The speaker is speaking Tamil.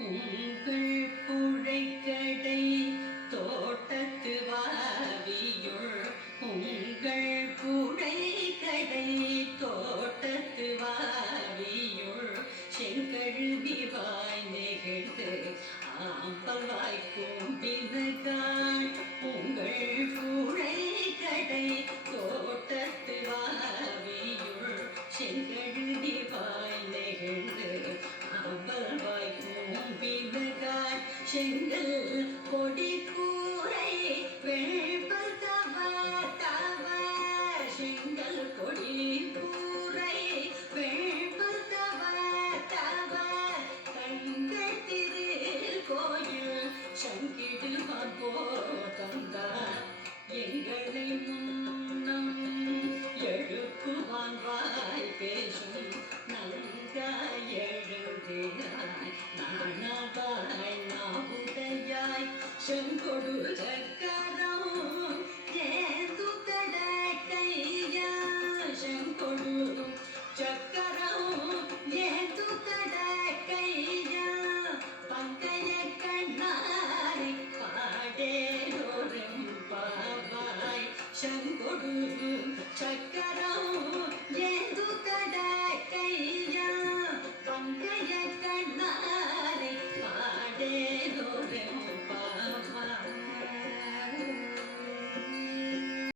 உங்கள் புழைக்கடை தோட்டத்து வாவியுள் உங்கள் புழைக்கடை தோட்டத்து வாவியுள் செங்கழுதி வாய் நெகிழ்ந்து ஆம்பவாய் கூம்பினகாள் உங்கள் புழைக்கடை தோட்டத்து வாவியுள் செங்கழுதி வாய் நெகிழ்ந்து ஆம்பவாய் கூம்பினகாள் செங்கல் கொடி கூரை வெள்பதவ தவ செங்கல் கொடி கூரை வெள்பதவ தவ கண்கள் திரு கோயில் சங்கிடுவான் போதந்தார் எங்களை முன்னம் எழுப்புவான் வாய் பேசும் நன்காய் எழுதினாய் நாணவாய் நாவுடையாய் செங்கொடு சக்கரம் ஏந்து தடக்கையா செங்கொடு சக்கரம் ஏந்து தடக்கையா பங்கைய கண்ணாரை பாடேரோரும் பாவாய் செங்கொடு சக்கர